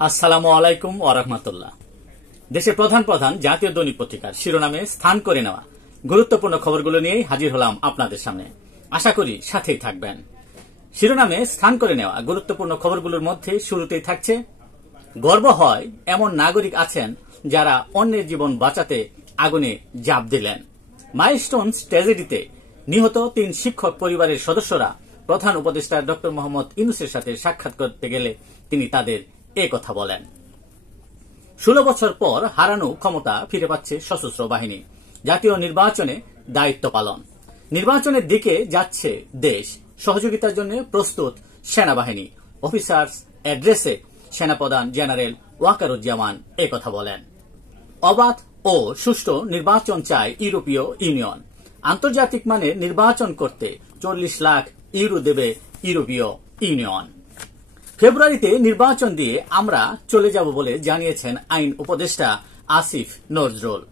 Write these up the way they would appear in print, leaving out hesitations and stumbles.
আসসালামু আলাইকুম ওয়া রাহমাতুল্লাহ। দেশের প্রধান প্রধান জাতীয় দৈনিক পত্রিকার শিরোনামে স্থান করে নেওয়া গুরুত্বপূর্ণ খবরগুলো নিয়েই হাজির হলাম আপনাদের সামনে। আশা করি সাথেই থাকবেন। শিরোনামে স্থান করে নেওয়া গুরুত্বপূর্ণ খবরগুলোর মধ্যে শুরুতেই থাকছে, গর্ব হয় এমন নাগরিক আছেন যারা অন্যের জীবন বাঁচাতে আগুনে ঝাঁপ দিলেন। মাইলস্টোনস ট্র্যাজেডিতে নিহত 3 শিক্ষক পরিবারের সদস্যরা প্রধান উপদেষ্টা ডক্টর মোহাম্মদ ইউনূসের সাথে সাক্ষাৎ করতে গেলে তিনি তাদের কথা বলেন। 16 বছর পর হারানো ক্ষমতা ফিরে পাচ্ছে সশস্ত্র বাহিনী। জাতীয় নির্বাচনে দায়িত্ব পালন, নির্বাচনের দিকে যাচ্ছে দেশ, সহযোগিতার জন্য প্রস্তুত সেনাবাহিনী। অফিসার্স অ্যাড্রেসে সেনাপ্রধান জেনারেল ওয়াকারুজ্জামান কথা বলেন। অবাধ ও সুষ্ঠু নির্বাচন চায় ইউরোপীয় ইউনিয়ন। আন্তর্জাতিক মানের নির্বাচন করতে 40 লাখ ইউরো দেবে ইউরোপীয় ইউনিয়ন। ফেব্রুয়ারিতে নির্বাচন দিয়ে আমরা চলে যাব বলে জানিয়েছেন আইন উপদেষ্টা আসিফ নজরুল।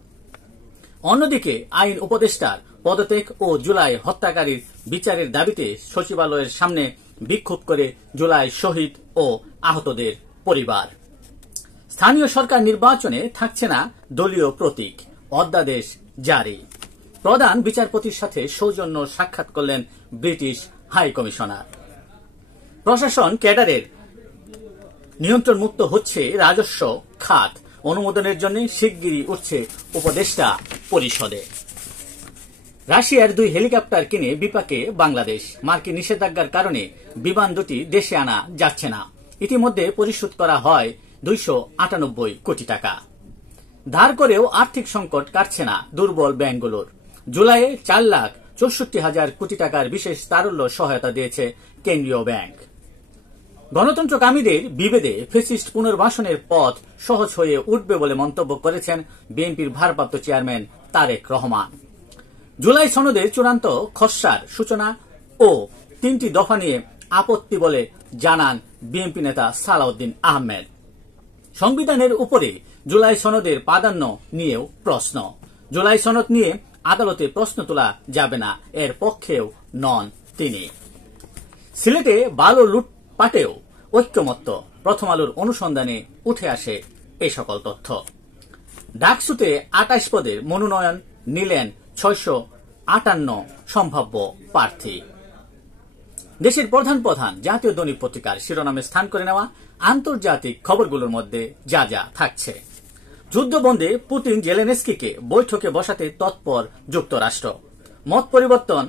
অন্যদিকে আইন উপদেষ্টার পদত্যাগ ও জুলাই হত্যাকারীর বিচারের দাবিতে সচিবালয়ের সামনে বিক্ষোভ করে জুলাই শহীদ ও আহতদের পরিবার। স্থানীয় সরকার নির্বাচনে থাকছে না দলীয় প্রতীক, অধ্যাদেশ জারি। প্রধান বিচারপতির সাথে সৌজন্য সাক্ষাৎ করলেন ব্রিটিশ হাই কমিশনার। প্রশাসন ক্যাডারের নিয়ন্ত্রণ মুক্ত হচ্ছে রাজস্ব খাত, অনুমোদনের জন্য শিগগিরই উঠছে উপদেষ্টা পরিষদে। রাশিয়ার 2 হেলিকপ্টার কিনে বিপাকে বাংলাদেশ। মার্কিন নিষেধাজ্ঞার কারণে বিমান দুটি দেশে আনা যাচ্ছে না। ইতিমধ্যে পরিশোধ করা হয় 298 কোটি টাকা। ধার করেও আর্থিক সংকট কাটছে না দুর্বল ব্যাংকগুলোর। জুলাইয়ে 4,64,000 কোটি টাকার বিশেষ তারল্য সহায়তা দিয়েছে কেন্দ্রীয় ব্যাংক। গণতন্ত্রকামীদের বিভেদে ফ্যাসিস্ট পুনর্বাসনের পথ সহজ হয়ে উঠবে বলে মন্তব্য করেছেন বিএনপির ভারপ্রাপ্ত চেয়ারম্যান তারেক রহমান। জুলাই সনদের চূড়ান্ত খসড়ার সূচনা ও 3টি দফা নিয়ে আপত্তি বলে জানান বিএনপি নেতা সালাউদ্দিন আহমেদ। সংবিধানের উপরে জুলাই সনদের প্রাধান্য নিয়েও প্রশ্ন। জুলাই সনদ নিয়ে আদালতে প্রশ্ন তোলা যাবে না, এর পক্ষেও নন তিনি। সিলেটে বালু লুটপাটেও ঐক্যমত্য, প্রথম আলোর অনুসন্ধানে উঠে আসে এই সকল তথ্য। ডাকসুতে 28 পদের মনোনয়ন নিলেন 658 সম্ভাব্য প্রার্থী। দেশের প্রধান প্রধান জাতীয় দৈনিক পত্রিকার শিরোনামে স্থান করে নেওয়া আন্তর্জাতিক খবরগুলোর মধ্যে যা যা থাকছে, যুদ্ধবন্দে পুতিন জেলেনস্কিকে বৈঠকে বসাতে তৎপর যুক্তরাষ্ট্র। মত পরিবর্তন,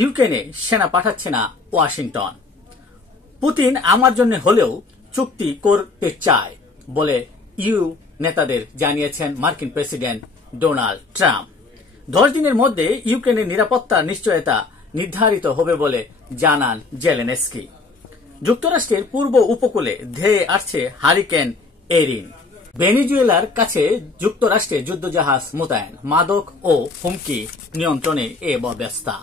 ইউক্রেনে সেনা পাঠাচ্ছে না ওয়াশিংটন। পুতিন আমার জন্য হলেও চুক্তি করতে চায় বলে ইউ নেতাদের জানিয়েছেন মার্কিন প্রেসিডেন্ট ডোনাল্ড ট্রাম্প। 10 দিনের মধ্যে ইউক্রেনের নিরাপত্তার নিশ্চয়তা নির্ধারিত হবে বলে জানান জেলেনস্কি। যুক্তরাষ্ট্রের পূর্ব উপকূলে ধেয়ে আসছে হারিকেন এরিন। ভেনেজুয়েলার কাছে যুক্তরাষ্ট্রের যুদ্ধজাহাজ মোতায়েন, মাদক ও হুমকি নিয়ন্ত্রণে এ ব্যবস্থা।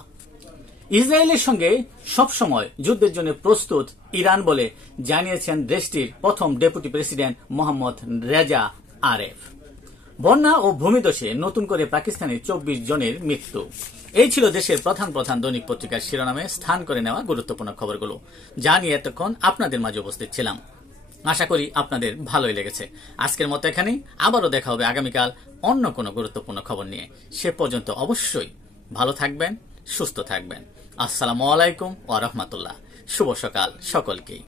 ইসরায়েলের সঙ্গে সবসময় যুদ্ধের জন্য প্রস্তুত ইরান বলে জানিয়েছেন দেশটির প্রথম ডেপুটি প্রেসিডেন্ট মোহাম্মদ রেজা আরেফ। বন্যা ও ভূমিধসে নতুন করে পাকিস্তানের 24 জনের মৃত্যু। এই ছিল দেশের প্রধান প্রধান দৈনিক পত্রিকার শিরোনামে স্থান করে নেওয়া গুরুত্বপূর্ণ খবরগুলো, যা নিয়ে এতক্ষণ আপনাদের মাঝে উপস্থিত ছিলাম। আশা করি আপনাদের ভালোই লেগেছে। আজকের মতো এখানেই, আবারও দেখা হবে আগামীকাল অন্য কোনো গুরুত্বপূর্ণ খবর নিয়ে। সে পর্যন্ত অবশ্যই ভালো থাকবেন, সুস্থ থাকবেন। আসসালামু আলাইকুম ওয়া রাহমাতুল্লাহ। শুভ সকাল সকলকেই।